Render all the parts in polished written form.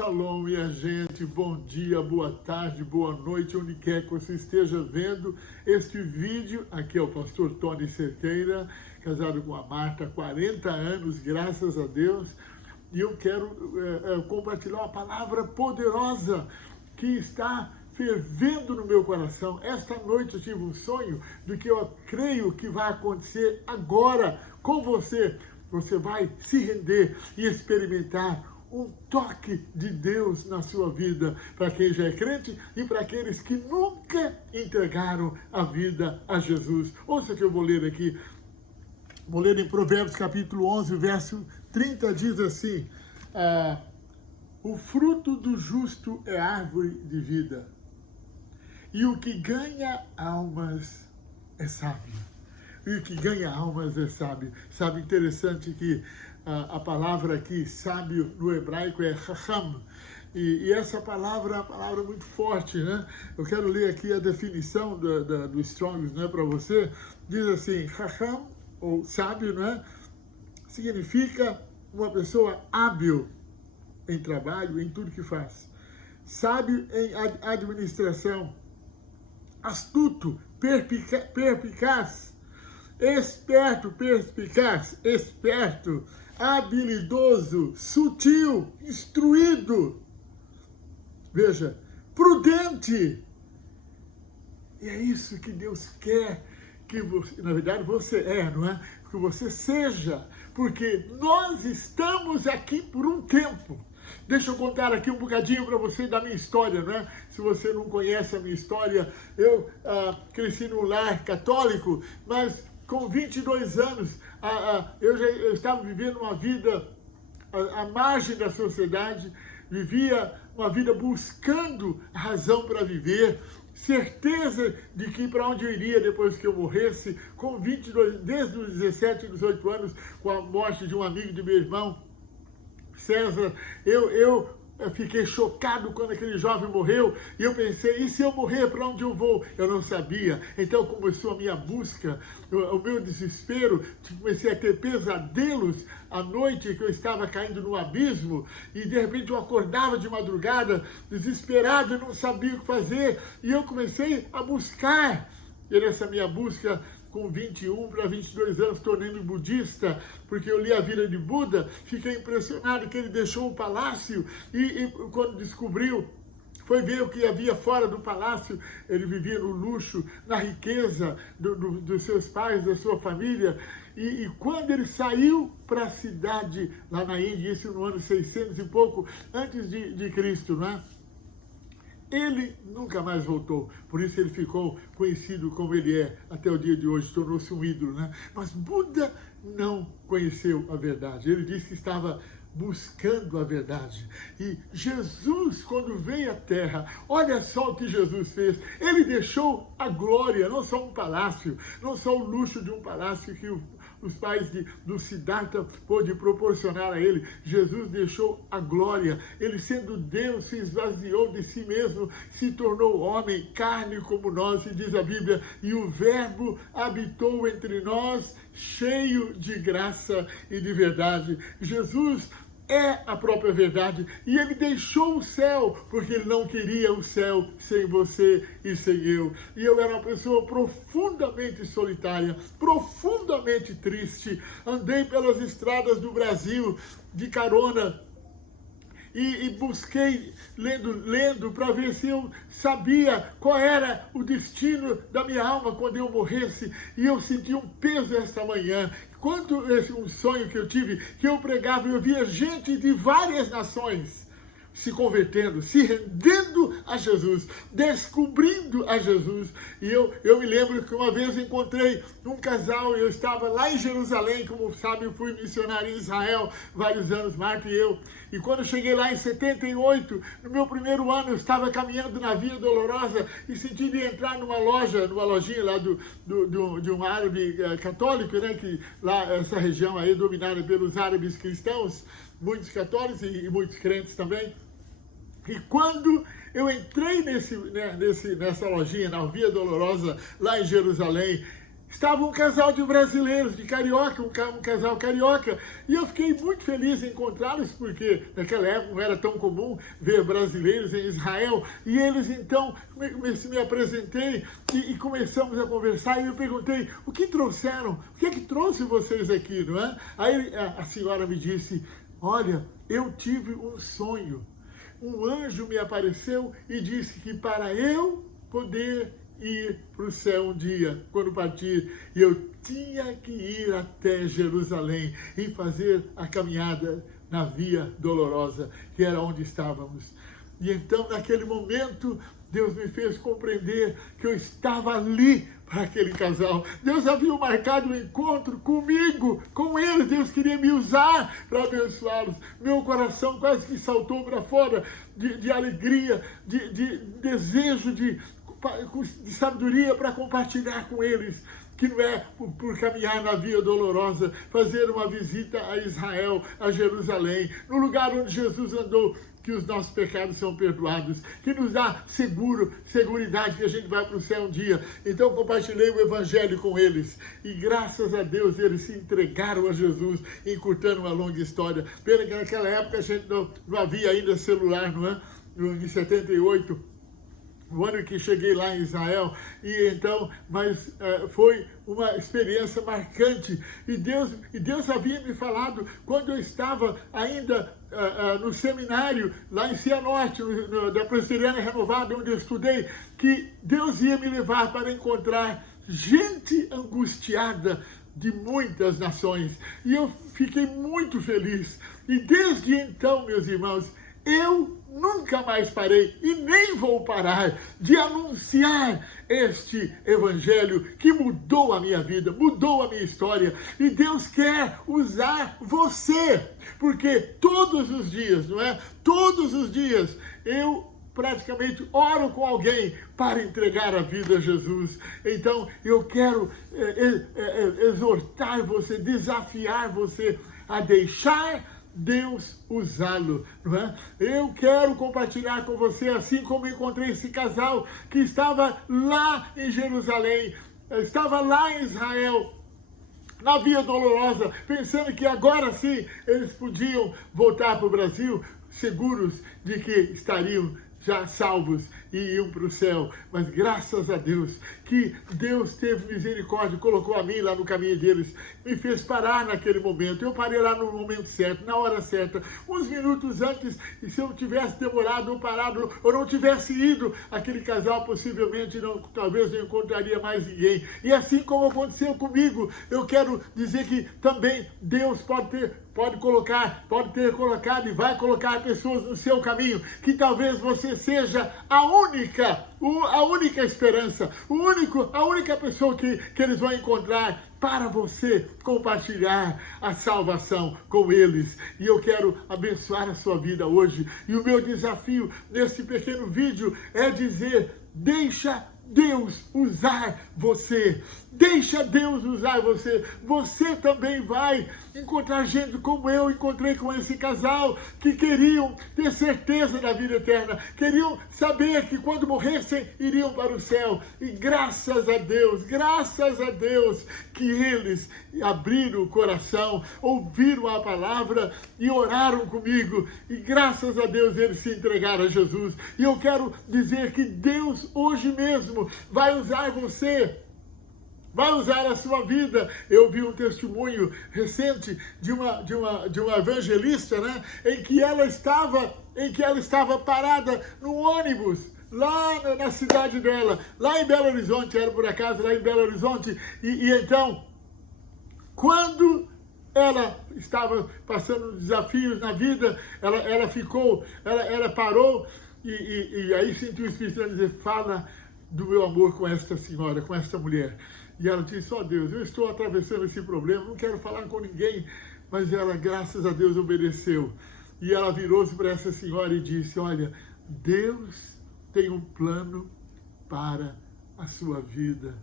Shalom, minha gente, bom dia, boa tarde, boa noite, onde quer que você esteja vendo este vídeo. Aqui é o pastor Tony Cerqueira, casado com a Marta há 40 anos, graças a Deus. E eu quero compartilhar uma palavra poderosa que está fervendo no meu coração. Esta noite eu tive um sonho do que eu creio que vai acontecer agora com você. Você vai se render e experimentar um toque de Deus na sua vida, para quem já é crente e para aqueles que nunca entregaram a vida a Jesus. Ouça o que eu vou ler aqui. Vou ler em Provérbios capítulo 11, verso 30, diz assim: o fruto do justo é árvore de vida, e o que ganha almas é sábio. E o que ganha almas é sábio. Sabe, interessante que a palavra aqui, sábio, no hebraico é chacham. E essa palavra é uma palavra muito forte, né? Eu quero ler aqui a definição do Strong's, né, para você. Diz assim, chacham, ou sábio, né? Significa uma pessoa hábil em trabalho, em tudo que faz. Sábio em administração. Astuto, perspicaz. Esperto, perspicaz, esperto, habilidoso, sutil, instruído. Veja, prudente. E é isso que Deus quer que você, na verdade você é, não é? Que você seja, porque nós estamos aqui por um tempo. Deixa eu contar aqui um bocadinho para você da minha história, não é? Se você não conhece a minha história, eu cresci num lar católico, mas com 22 anos, eu estava vivendo uma vida à margem da sociedade, vivia uma vida buscando razão para viver, certeza de que para onde eu iria depois que eu morresse, com 22, desde os 17, 18 anos, com a morte de um amigo de meu irmão, César, eu fiquei chocado quando aquele jovem morreu e eu pensei, e se eu morrer, para onde eu vou? Eu não sabia. Então começou a minha busca, o meu desespero, comecei a ter pesadelos à noite que eu estava caindo no abismo e de repente eu acordava de madrugada, desesperado, eu não sabia o que fazer e eu comecei a buscar. E nessa minha busca, com 21 para 22 anos, tornei-me budista, porque eu li a vida de Buda, fiquei impressionado que ele deixou o palácio e quando descobriu, foi ver o que havia fora do palácio, ele vivia no luxo, na riqueza dos seus pais, da sua família, e quando ele saiu para a cidade, lá na Índia, isso no ano 600 e pouco, antes de Cristo, não é? Ele nunca mais voltou, por isso ele ficou conhecido como ele é até o dia de hoje, tornou-se um ídolo, né? Mas Buda não conheceu a verdade, ele disse que estava buscando a verdade. E Jesus, quando veio à Terra, olha só o que Jesus fez, ele deixou a glória, não só um palácio, não só o luxo de um palácio que os pais do Siddhartha pôde proporcionar a ele. Jesus deixou a glória. Ele, sendo Deus, se esvaziou de si mesmo, se tornou homem, carne como nós, e diz a Bíblia, e o Verbo habitou entre nós, cheio de graça e de verdade. Jesus é a própria verdade, e ele deixou o céu, porque ele não queria o céu sem você e sem eu. E eu era uma pessoa profundamente solitária, profundamente triste, andei pelas estradas do Brasil de carona, e busquei, lendo para ver se eu sabia qual era o destino da minha alma quando eu morresse, e eu senti um peso esta manhã. Quando um sonho que eu tive, que eu pregava, eu via gente de várias nações se convertendo, se rendendo a Jesus, descobrindo a Jesus. E eu me lembro que uma vez encontrei um casal, eu estava lá em Jerusalém, como sabe, eu fui missionário em Israel vários anos, Marta e eu. E quando eu cheguei lá em 78, no meu primeiro ano, eu estava caminhando na Via Dolorosa e senti de entrar numa lojinha lá de um árabe católico, né, que lá, essa região aí é dominada pelos árabes cristãos, muitos católicos e muitos crentes também. E quando eu entrei nessa lojinha, na Via Dolorosa, lá em Jerusalém, estava um casal de brasileiros, de carioca, um casal carioca. E eu fiquei muito feliz em encontrá-los, porque naquela época não era tão comum ver brasileiros em Israel. E eles, então, me apresentei e começamos a conversar. E eu perguntei, o que trouxeram? O que é que trouxe vocês aqui, não é? Aí a senhora me disse, olha, eu tive um sonho. Um anjo me apareceu e disse que para eu poder ir para o céu um dia, quando partir, e eu tinha que ir até Jerusalém e fazer a caminhada na Via Dolorosa, que era onde estávamos. E então, naquele momento, Deus me fez compreender que eu estava ali para aquele casal. Deus havia marcado um encontro comigo, com eles. Deus queria me usar para abençoá-los. Meu coração quase que saltou para fora de alegria, de desejo, de sabedoria para compartilhar com eles, que não é por caminhar na Via Dolorosa, fazer uma visita a Israel, a Jerusalém, no lugar onde Jesus andou, que os nossos pecados são perdoados, que nos dá seguridade que a gente vai para o céu um dia. Então compartilhei o Evangelho com eles, e graças a Deus eles se entregaram a Jesus, encurtando uma longa história. Pena que naquela época a gente não havia ainda celular, não é? Em 78, o ano que cheguei lá em Israel, e então, mas foi uma experiência marcante, e Deus havia me falado, quando eu estava ainda no seminário, lá em Cianorte, da Presbiteriana Renovada, onde eu estudei, que Deus ia me levar para encontrar gente angustiada de muitas nações, e eu fiquei muito feliz, e desde então, meus irmãos, eu nunca mais parei e nem vou parar de anunciar este Evangelho que mudou a minha vida, mudou a minha história. E Deus quer usar você, porque todos os dias, não é? Todos os dias eu praticamente oro com alguém para entregar a vida a Jesus. Então eu quero exortar você, desafiar você a deixar Deus usá-lo, não é? Eu quero compartilhar com você, assim como encontrei esse casal que estava lá em Jerusalém, estava lá em Israel, na Via Dolorosa, pensando que agora sim eles podiam voltar para o Brasil, seguros de que estariam já salvos e iam para o céu. Mas graças a Deus, que Deus teve misericórdia, colocou a mim lá no caminho deles, me fez parar naquele momento. Eu parei lá no momento certo, na hora certa, uns minutos antes, e se eu tivesse demorado ou parado, ou não tivesse ido, aquele casal possivelmente talvez não encontraria mais ninguém. E assim como aconteceu comigo, eu quero dizer que também Deus pode ter colocado e vai colocar pessoas no seu caminho, que talvez você seja a única esperança, a única pessoa que eles vão encontrar para você compartilhar a salvação com eles. E eu quero abençoar a sua vida hoje. E o meu desafio nesse pequeno vídeo é dizer, deixa Deus usar você. Deixa Deus usar você. Você também vai encontrar gente como eu encontrei com esse casal, que queriam ter certeza da vida eterna, queriam saber que quando morressem iriam para o céu. E graças a Deus que eles abriram o coração, ouviram a palavra e oraram comigo. E graças a Deus eles se entregaram a Jesus. E eu quero dizer que Deus hoje mesmo vai usar você, vai usar a sua vida. Eu vi um testemunho recente de uma evangelista, né, em que ela estava parada no ônibus, lá na cidade dela, lá em Belo Horizonte, era por acaso lá em Belo Horizonte, e então, quando ela estava passando desafios na vida, ela parou, e aí sentiu o Espírito Santo dizer, fala do meu amor com esta senhora, com esta mulher. E ela disse, ó Deus, eu estou atravessando esse problema, não quero falar com ninguém. Mas ela, graças a Deus, obedeceu. E ela virou-se para essa senhora e disse, olha, Deus tem um plano para a sua vida.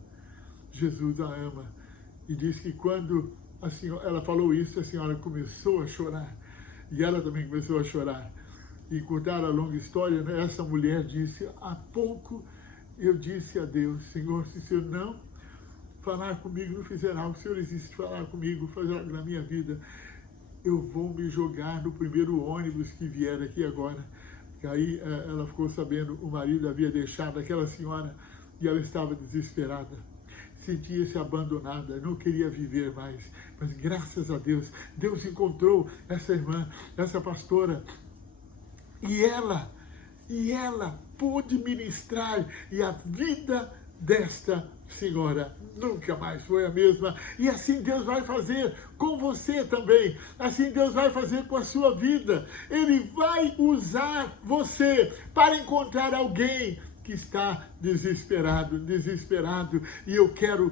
Jesus a ama. E disse que quando ela falou isso, a senhora começou a chorar. E ela também começou a chorar. E contar a longa história, né? Essa mulher disse, há pouco eu disse a Deus, Senhor, se o Senhor não falar comigo, não fizer algo, o Senhor existe, falar comigo, fazer algo na minha vida, eu vou me jogar no primeiro ônibus que vier aqui agora. E aí ela ficou sabendo, o marido havia deixado aquela senhora e ela estava desesperada. Sentia-se abandonada, não queria viver mais. Mas graças a Deus, Deus encontrou essa irmã, essa pastora. E ela pôde ministrar, e a vida desta senhora nunca mais foi a mesma. E assim Deus vai fazer com você também. Assim Deus vai fazer com a sua vida. Ele vai usar você para encontrar alguém que está desesperado. E eu quero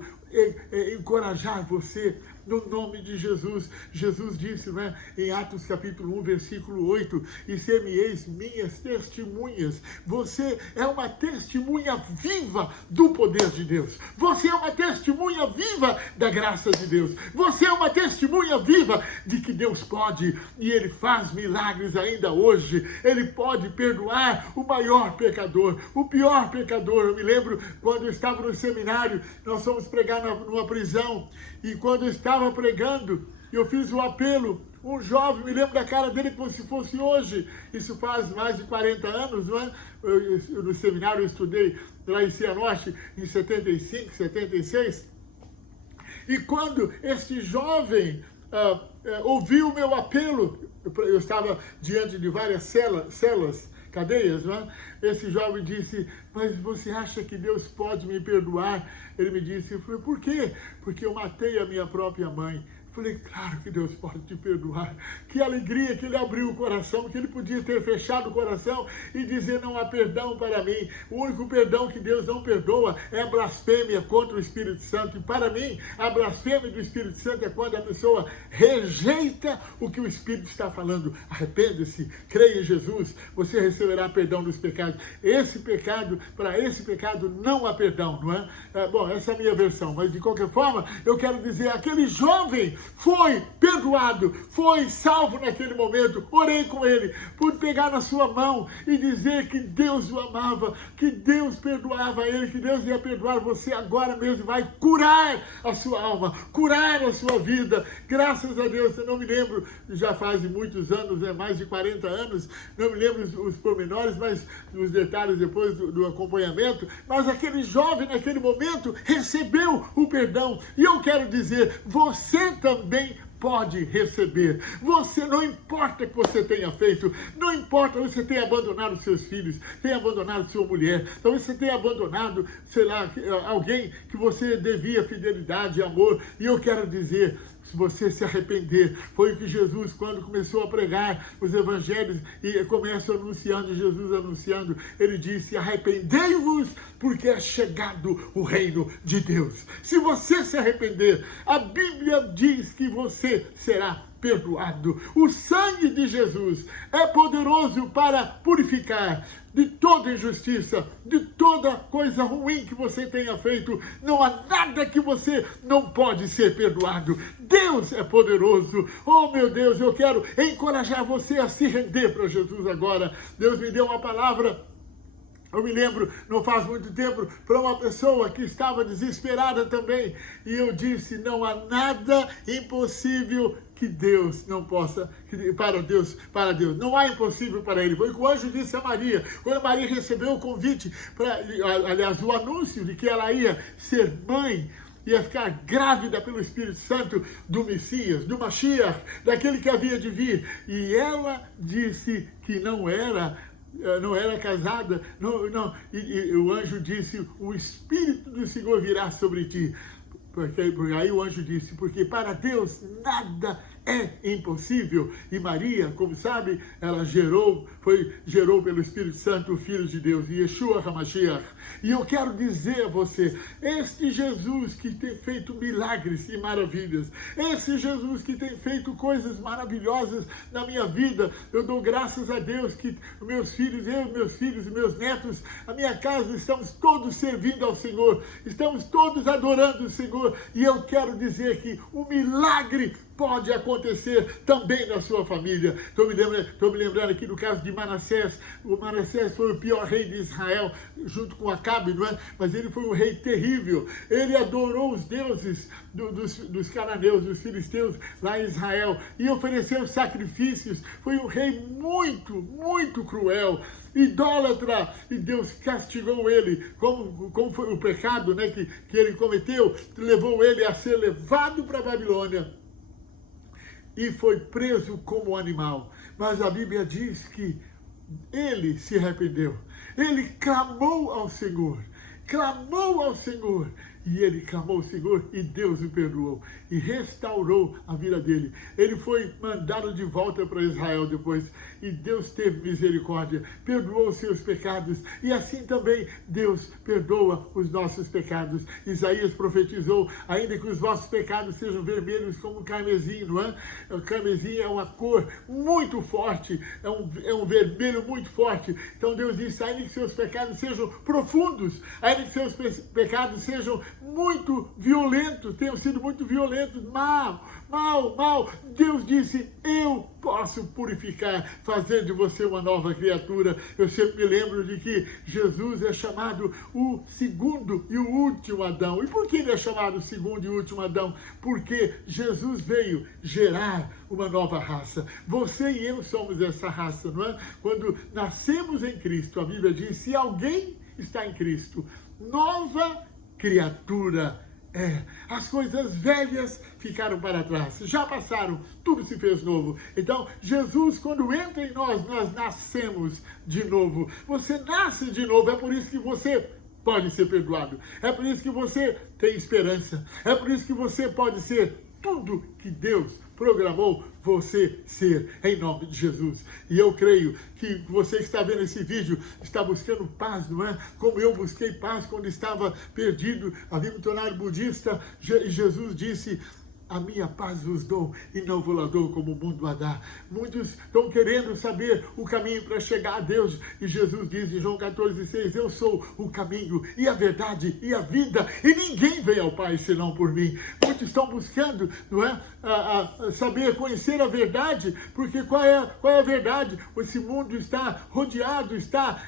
encorajar você no nome de Jesus. Jesus disse, né, em Atos capítulo 1, versículo 8, e ser-me-eis minhas testemunhas. Você é uma testemunha viva do poder de Deus. Você é uma testemunha viva da graça de Deus. Você é uma testemunha viva de que Deus pode, e Ele faz milagres ainda hoje. Ele pode perdoar o maior pecador, o pior pecador. Eu me lembro quando eu estava no seminário, nós fomos pregar numa prisão, e quando eu estava pregando, eu fiz um apelo, um jovem, me lembro da cara dele como se fosse hoje, isso faz mais de 40 anos, não é? Eu, no seminário eu estudei lá em Cianorte, em 75, 76, e quando esse jovem ouviu o meu apelo, eu estava diante de várias celas, cadeias, não é? Esse jovem disse, mas você acha que Deus pode me perdoar? Ele me disse, eu falei, por quê? Porque eu matei a minha própria mãe. Falei, claro que Deus pode te perdoar. Que alegria que ele abriu o coração, que ele podia ter fechado o coração e dizer, não há perdão para mim. O único perdão que Deus não perdoa é a blasfêmia contra o Espírito Santo. E para mim, a blasfêmia do Espírito Santo é quando a pessoa rejeita o que o Espírito está falando. Arrependa-se, creia em Jesus, você receberá perdão dos pecados. Para esse pecado não há perdão, não é? Bom, essa é a minha versão, mas de qualquer forma, eu quero dizer, aquele jovem foi perdoado, foi salvo naquele momento. Orei com ele, pude pegar na sua mão e dizer que Deus o amava, que Deus perdoava ele, que Deus ia perdoar você agora mesmo, vai curar a sua alma, curar a sua vida. Graças a Deus, eu não me lembro, já faz muitos anos, mais de 40 anos, não me lembro os pormenores, mas os detalhes depois do acompanhamento, mas aquele jovem naquele momento recebeu o perdão. E eu quero dizer, você também pode receber. Você, não importa o que você tenha feito, não importa se você tenha abandonado seus filhos, tenha abandonado sua mulher, talvez você tenha abandonado, sei lá, alguém que você devia fidelidade e amor, e eu quero dizer, se você se arrepender, foi o que Jesus, quando começou a pregar os evangelhos e começa anunciando, Jesus anunciando, ele disse, arrependei-vos, porque é chegado o reino de Deus. Se você se arrepender, a Bíblia diz que você será perdoado. O sangue de Jesus é poderoso para purificar de toda injustiça, de toda coisa ruim que você tenha feito. Não há nada que você não pode ser perdoado. Deus é poderoso. Oh, meu Deus, eu quero encorajar você a se render para Jesus agora. Deus me deu uma palavra. Eu me lembro, não faz muito tempo, para uma pessoa que estava desesperada também. E eu disse, não há nada impossível que Deus não possa, para Deus, não há impossível para Ele. Foi o que o anjo disse a Maria, quando Maria recebeu o convite, aliás, o anúncio de que ela ia ser mãe, ia ficar grávida pelo Espírito Santo do Messias, do Mashiach, daquele que havia de vir. E ela disse que não era casada, e o anjo disse, o Espírito do Senhor virá sobre ti. Porque aí o anjo disse, porque para Deus nada é impossível. E Maria, como sabe, ela gerou pelo Espírito Santo o Filho de Deus, Yeshua HaMashiach. E eu quero dizer a você, este Jesus que tem feito milagres e maravilhas, esse Jesus que tem feito coisas maravilhosas na minha vida, eu dou graças a Deus que meus filhos e meus netos, a minha casa, estamos todos servindo ao Senhor, estamos todos adorando o Senhor. E eu quero dizer que o milagre pode acontecer também na sua família. Estou me lembrando aqui do caso de Manassés. O Manassés foi o pior rei de Israel, junto com Acabe, não é? Mas ele foi um rei terrível. Ele adorou os deuses dos cananeus, dos filisteus lá em Israel, e ofereceu sacrifícios. Foi um rei muito, muito cruel, idólatra, e Deus castigou ele, como foi o pecado, né, que ele cometeu, levou ele a ser levado para a Babilônia e foi preso como animal. Mas a Bíblia diz que ele se arrependeu, ele clamou ao Senhor, e ele clamou ao Senhor e Deus o perdoou e restaurou a vida dele. Ele foi mandado de volta para Israel depois e Deus teve misericórdia, perdoou os seus pecados e assim também Deus perdoa os nossos pecados. Isaías profetizou: ainda que os vossos pecados sejam vermelhos como carmesim, não é? O carmesim é uma cor muito forte, é um vermelho muito forte. Então Deus disse: ainda que seus pecados sejam profundos, ainda que seus pecados sejam muito violentos, tenham sido muito violentos, mal, Deus disse: eu posso purificar, fazer de você uma nova criatura. Eu sempre me lembro de que Jesus é chamado o segundo e o último Adão. E por que ele é chamado o segundo e último Adão? Porque Jesus veio gerar uma nova raça. Você e eu somos essa raça, não é? Quando nascemos em Cristo, a Bíblia diz: se alguém está em Cristo, nova criatura é. As coisas velhas ficaram para trás, já passaram, tudo se fez novo. Então, Jesus, quando entra em nós, nós nascemos de novo. Você nasce de novo, é por isso que você pode ser perdoado. É por isso que você tem esperança. É por isso que você pode ser tudo que Deus programou você ser, em nome de Jesus. E eu creio que você que está vendo esse vídeo está buscando paz, não é? Como eu busquei paz quando estava perdido, havia me tornado budista, e Jesus disse: a minha paz vos dou e não vos la dou como o mundo a dá. Muitos estão querendo saber o caminho para chegar a Deus. E Jesus diz em João 14,6: eu sou o caminho e a verdade e a vida, e ninguém vem ao Pai senão por mim. Muitos estão buscando, não é? Saber, conhecer a verdade, porque qual é a verdade? Esse mundo está rodeado, está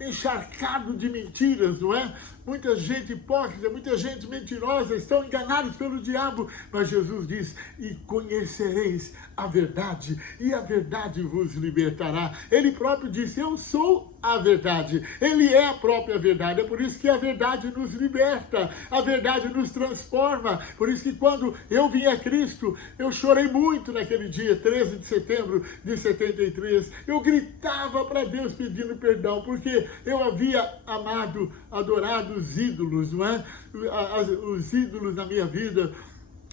encharcado de mentiras, não é? Muita gente hipócrita, muita gente mentirosa, estão enganados pelo diabo. Mas Jesus diz: e conhecereis a verdade, e a verdade vos libertará. Ele próprio disse: eu sou a verdade. Ele é a própria verdade. É por isso que a verdade nos liberta, a verdade nos transforma. Por isso que quando eu vim a Cristo, eu chorei muito naquele dia, 13 de setembro de 73. Eu gritava para Deus pedindo perdão, porque eu havia amado, adorado os ídolos, não é? Os ídolos na minha vida,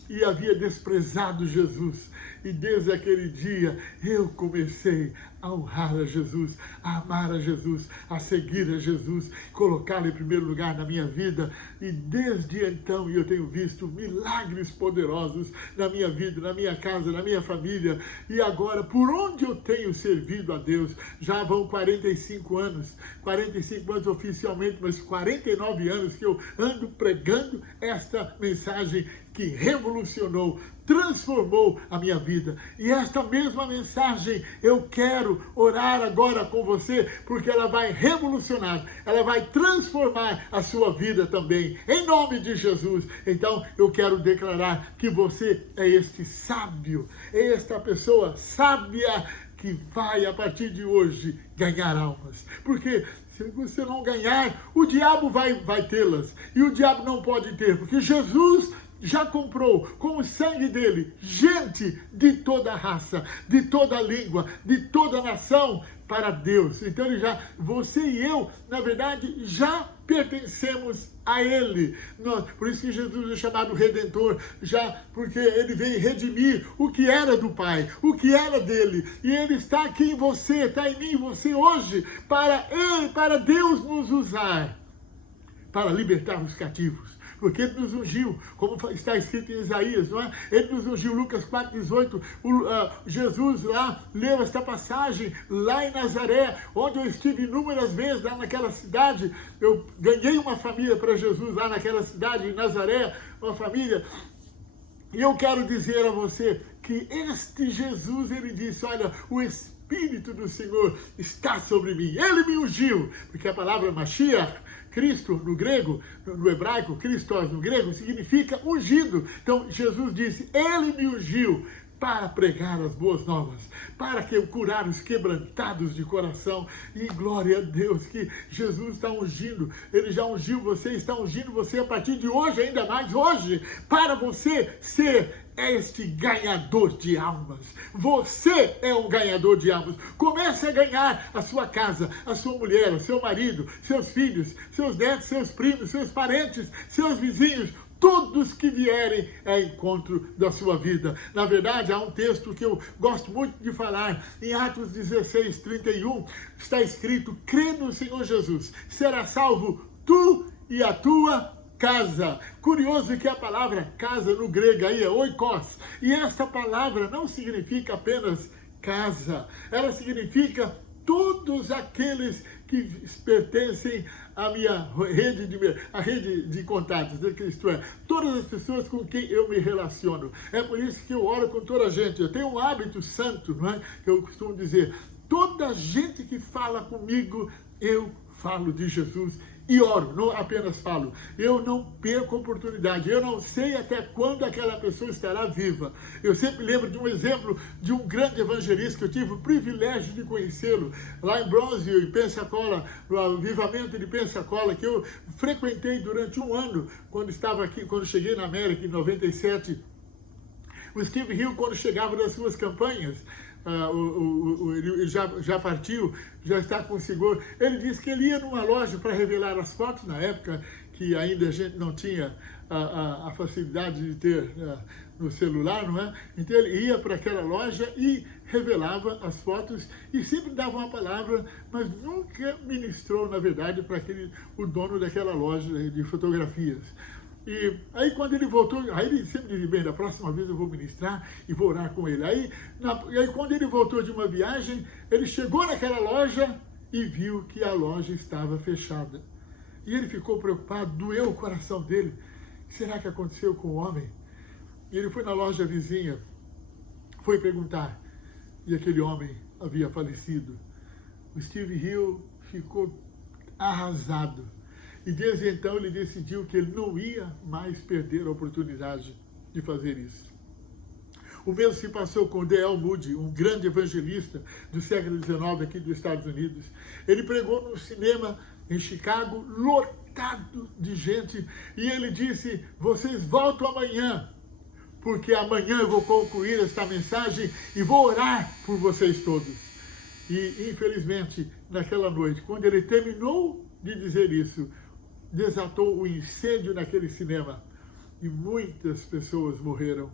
e havia desprezado Jesus. E desde aquele dia eu comecei a honrar a Jesus, a amar a Jesus, a seguir a Jesus, colocá-lo em primeiro lugar na minha vida. E desde então eu tenho visto milagres poderosos na minha vida, na minha casa, na minha família. E agora, por onde eu tenho servido a Deus, já vão 45 anos oficialmente, mas 49 anos que eu ando pregando esta mensagem que revolucionou, transformou a minha vida. E esta mesma mensagem eu quero orar agora com você, porque ela vai revolucionar, ela vai transformar a sua vida também, em nome de Jesus. Então eu quero declarar que você é este sábio, é esta pessoa sábia que vai a partir de hoje ganhar almas. Porque se você não ganhar, o diabo vai tê-las, e o diabo não pode ter, porque Jesus já comprou com o sangue dele gente de toda raça, de toda língua, de toda nação para Deus. Então você e eu, na verdade, já pertencemos a ele. Por isso que Jesus é chamado Redentor, porque ele veio redimir o que era do Pai, o que era dele. E ele está aqui em você, está em mim, em você hoje, para Deus nos usar, para libertar os cativos. Porque ele nos ungiu, como está escrito em Isaías, não é? Ele nos ungiu, Lucas 4,18, Jesus lá leu esta passagem, lá em Nazaré, onde eu estive inúmeras vezes, lá naquela cidade. Eu ganhei uma família para Jesus lá naquela cidade, em Nazaré, uma família. E eu quero dizer a você que este Jesus, ele disse, olha, o Espírito do Senhor está sobre mim. Ele me ungiu, porque a palavra Mashiach, Cristo no grego, no hebraico, Christos no grego, significa ungido. Então, Jesus disse, ele me ungiu para pregar as boas novas, para que eu curar os quebrantados de coração. E glória a Deus que Jesus está ungindo, ele já ungiu você, está ungindo você a partir de hoje, ainda mais hoje, para você ser este ganhador de almas. Você é um ganhador de almas. Comece a ganhar a sua casa, a sua mulher, o seu marido, seus filhos, seus netos, seus primos, seus parentes, seus vizinhos, todos que vierem ao encontro da sua vida. Na verdade, há um texto que eu gosto muito de falar, em Atos 16, 31, está escrito, crê no Senhor Jesus, será salvo tu e a tua casa. Curioso que a palavra casa no grego aí é oikos, e essa palavra não significa apenas casa, ela significa todos aqueles que pertencem à minha rede de contatos, isto é, todas as pessoas com quem eu me relaciono. É por isso que eu oro com toda a gente. Eu tenho um hábito santo, não é? Que eu costumo dizer, toda gente que fala comigo, eu falo de Jesus e oro, não apenas falo. Eu não perco oportunidade, eu não sei até quando aquela pessoa estará viva. Eu sempre lembro de um exemplo de um grande evangelista que eu tive o privilégio de conhecê-lo, lá em Bronzeville, em Pensacola, no avivamento de Pensacola, que eu frequentei durante um ano, quando estava aqui, quando cheguei na América, em 97. O Steve Hill, quando chegava das suas campanhas, ele já partiu, já está com o Senhor. Ele disse que ele ia numa loja para revelar as fotos, na época que ainda a gente não tinha a facilidade de ter no celular, não é? Então ele ia para aquela loja e revelava as fotos e sempre dava uma palavra, mas nunca ministrou, na verdade, para o dono daquela loja de fotografias. E aí quando ele voltou, aí ele sempre dizia, bem, da próxima vez eu vou ministrar e vou orar com ele. Aí quando ele voltou de uma viagem, ele chegou naquela loja e viu que a loja estava fechada. E ele ficou preocupado, doeu o coração dele. Será que aconteceu com o homem? E ele foi na loja vizinha, foi perguntar, e aquele homem havia falecido. O Steve Hill ficou arrasado. E desde então ele decidiu que ele não ia mais perder a oportunidade de fazer isso. O mesmo se passou com D.L. Moody, um grande evangelista do século XIX aqui dos Estados Unidos. Ele pregou no cinema em Chicago, lotado de gente, e ele disse, vocês voltam amanhã, porque amanhã eu vou concluir esta mensagem e vou orar por vocês todos. E, infelizmente, naquela noite, quando ele terminou de dizer isso, desatou o incêndio naquele cinema e muitas pessoas morreram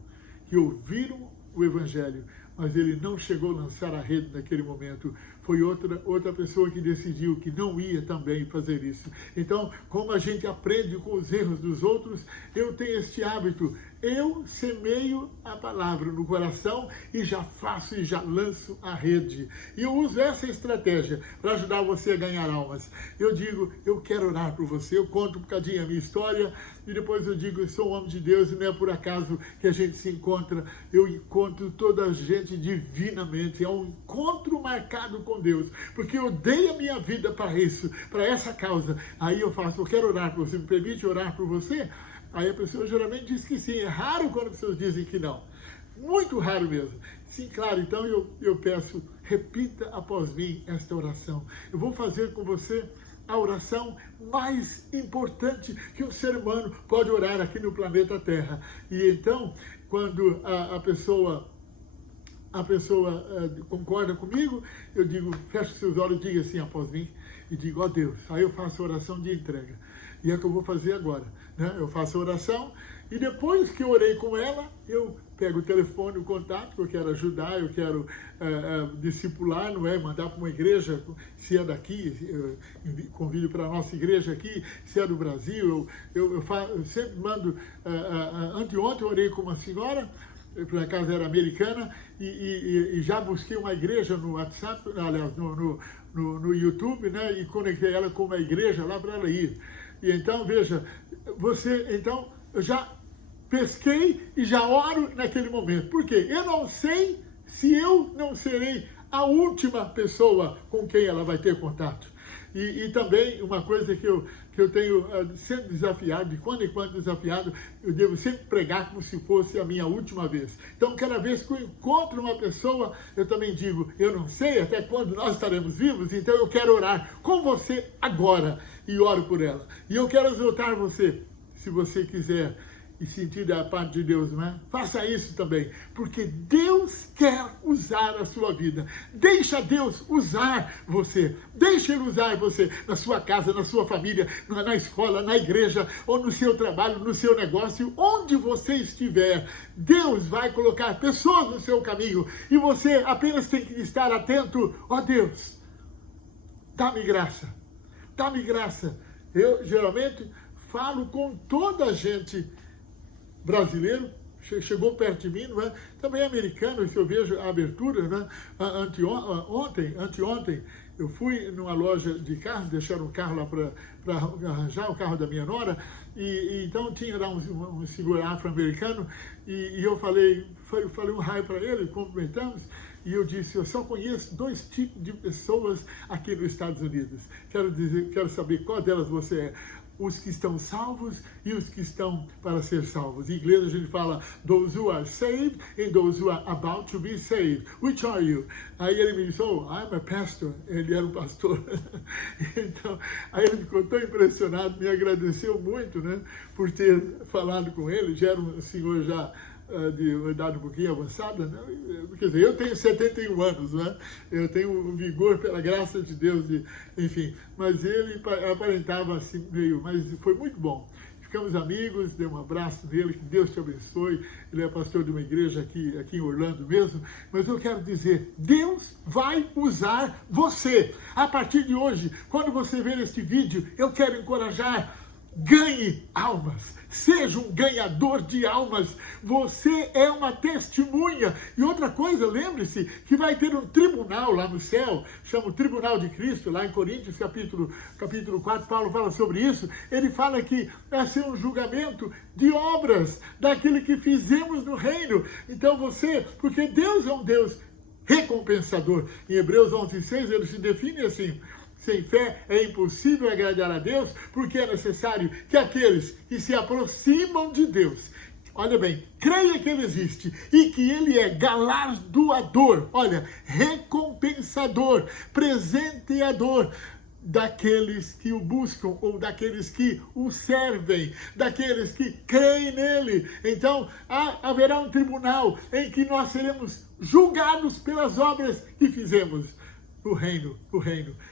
que ouviram o Evangelho, mas ele não chegou a lançar a rede naquele momento. Foi outra pessoa que decidiu que não ia também fazer isso. Então, como a gente aprende com os erros dos outros, eu tenho este hábito. Eu semeio a palavra no coração e já faço e já lanço a rede. E eu uso essa estratégia para ajudar você a ganhar almas. Eu digo, eu quero orar por você, eu conto um bocadinho a minha história e depois eu digo, eu sou um homem de Deus e não é por acaso que a gente se encontra. Eu encontro toda a gente divinamente. É um encontro marcado com Deus, porque eu dei a minha vida para isso, para essa causa. Aí eu quero orar por você, me permite orar por você? Aí a pessoa geralmente diz que sim. É raro quando as pessoas dizem que não. Muito raro mesmo. Sim, claro, então eu peço, repita após mim esta oração. Eu vou fazer com você a oração mais importante que um ser humano pode orar aqui no planeta Terra. E então, quando a pessoa concorda comigo, eu digo, feche seus olhos e diga assim após mim, e digo, ó Deus, aí eu faço a oração de entrega. E é o que eu vou fazer agora, né? Eu faço a oração e depois que eu orei com ela, eu pego o telefone, o contato, que eu quero ajudar, eu quero discipular, não é? Mandar para uma igreja, se é daqui, convido para a nossa igreja aqui, se é do Brasil, eu sempre mando, anteontem eu orei com uma senhora, por acaso era americana, e já busquei uma igreja no WhatsApp, aliás, no YouTube, né? E conectei ela com uma igreja lá para ela ir. E então, veja, então, eu já pesquei e já oro naquele momento. Por quê? Eu não sei se eu não serei a última pessoa com quem ela vai ter contato. E também uma coisa que eu tenho sempre desafiado, de quando em quando desafiado, eu devo sempre pregar como se fosse a minha última vez. Então, cada vez que eu encontro uma pessoa, eu também digo, eu não sei até quando nós estaremos vivos, então eu quero orar com você agora e oro por ela. E eu quero exortar você, se você quiser e sentir da parte de Deus, não é? Faça isso também, porque Deus quer usar a sua vida. Deixa Deus usar você. Deixa Ele usar você na sua casa, na sua família, na escola, na igreja, ou no seu trabalho, no seu negócio, onde você estiver. Deus vai colocar pessoas no seu caminho e você apenas tem que estar atento. Ó Deus, dá-me graça. Dá-me graça. Eu geralmente falo com toda a gente brasileiro, chegou perto de mim, não é? Também americano, se eu vejo a abertura, né? Anteontem, eu fui numa loja de carro, deixaram um carro lá para arranjar o carro da minha nora, e então tinha lá um senhor afro-americano, e eu falei um raio para ele, cumprimentamos, e eu disse, eu só conheço 2 tipos de pessoas aqui nos Estados Unidos. Quero saber qual delas você é. Os que estão salvos e os que estão para ser salvos. Em inglês a gente fala those who are saved and those who are about to be saved. Which are you? Aí ele me disse, oh, I'm a pastor. Ele era um pastor. Então, aí ele ficou tão impressionado, me agradeceu muito, né, por ter falado com ele. Já era um senhor já de uma idade um pouquinho avançada, né? Quer dizer, eu tenho 71 anos, né? Eu tenho um vigor pela graça de Deus, enfim, mas ele aparentava assim meio, mas foi muito bom. Ficamos amigos, dei um abraço nele, que Deus te abençoe. Ele é pastor de uma igreja aqui em Orlando mesmo, mas eu quero dizer, Deus vai usar você. A partir de hoje, quando você ver este vídeo, eu quero encorajar, ganhe almas. Seja um ganhador de almas. Você é uma testemunha. E outra coisa, lembre-se que vai ter um tribunal lá no céu, chama o Tribunal de Cristo, lá em Coríntios, capítulo 4, Paulo fala sobre isso. Ele fala que vai ser um julgamento de obras, daquilo que fizemos no reino. Então porque Deus é um Deus recompensador. Em Hebreus 11:6 ele se define assim: sem fé é impossível agradar a Deus, porque é necessário que aqueles que se aproximam de Deus, olha bem, creia que Ele existe e que Ele é galardoador, olha, recompensador, presenteador daqueles que o buscam ou daqueles que o servem, daqueles que creem nele. Então, haverá um tribunal em que nós seremos julgados pelas obras que fizemos. O reino.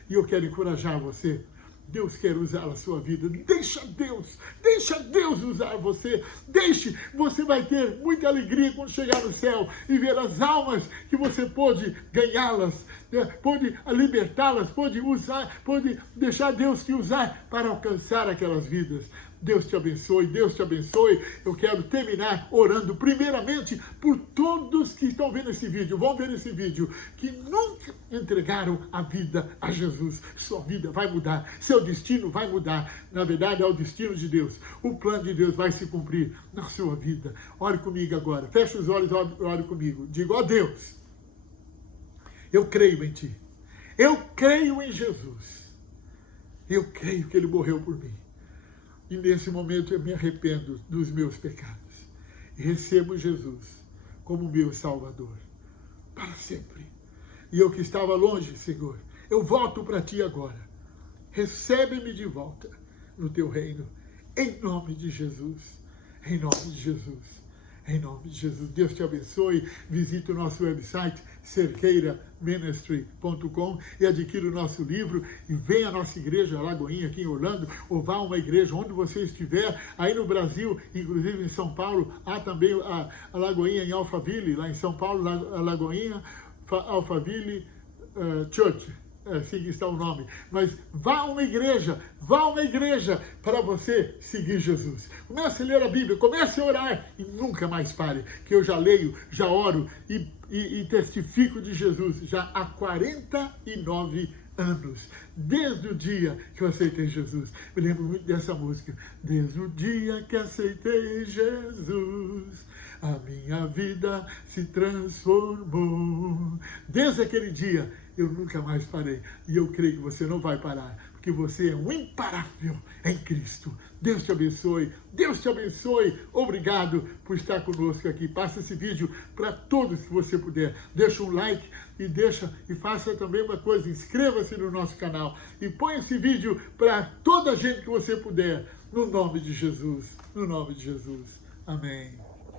E eu quero encorajar você. Deus quer usar a sua vida. Deixa Deus usar você. Você vai ter muita alegria quando chegar no céu e ver as almas que você pôde ganhá-las, pôde libertá-las, pôde deixar Deus te usar para alcançar aquelas vidas. Deus te abençoe, Deus te abençoe. Eu quero terminar orando primeiramente por todos que estão vendo esse vídeo, vão ver esse vídeo, que nunca entregaram a vida a Jesus. Sua vida vai mudar, seu destino vai mudar. Na verdade, é o destino de Deus. O plano de Deus vai se cumprir na sua vida. Ore comigo agora, feche os olhos, ore comigo. Diga, ó Deus, eu creio em Ti. Eu creio em Jesus. Eu creio que Ele morreu por mim. E nesse momento eu me arrependo dos meus pecados. E recebo Jesus como meu Salvador. Para sempre. E eu que estava longe, Senhor, eu volto para Ti agora. Recebe-me de volta no Teu reino. Em nome de Jesus. Em nome de Jesus. Em nome de Jesus. Deus te abençoe. Visite o nosso website, cerqueiraministry.com, e adquira o nosso livro e venha à nossa igreja, a Lagoinha, aqui em Orlando, ou vá a uma igreja onde você estiver, aí no Brasil, inclusive em São Paulo, há também a Lagoinha em Alphaville, lá em São Paulo, a Lagoinha, Alphaville Church. Assim que está o nome, mas vá a uma igreja para você seguir Jesus. Comece a ler a Bíblia, comece a orar e nunca mais pare, que eu já leio, já oro e testifico de Jesus já há 49 anos, desde o dia que eu aceitei Jesus. Me lembro muito dessa música. Desde o dia que aceitei Jesus, a minha vida se transformou. Desde aquele dia, eu nunca mais parei. E eu creio que você não vai parar, porque você é um imparável em Cristo. Deus te abençoe. Deus te abençoe. Obrigado por estar conosco aqui. Passa esse vídeo para todos que você puder. Deixa um like e faça também uma coisa. Inscreva-se no nosso canal e põe esse vídeo para toda a gente que você puder. No nome de Jesus. No nome de Jesus. Amém.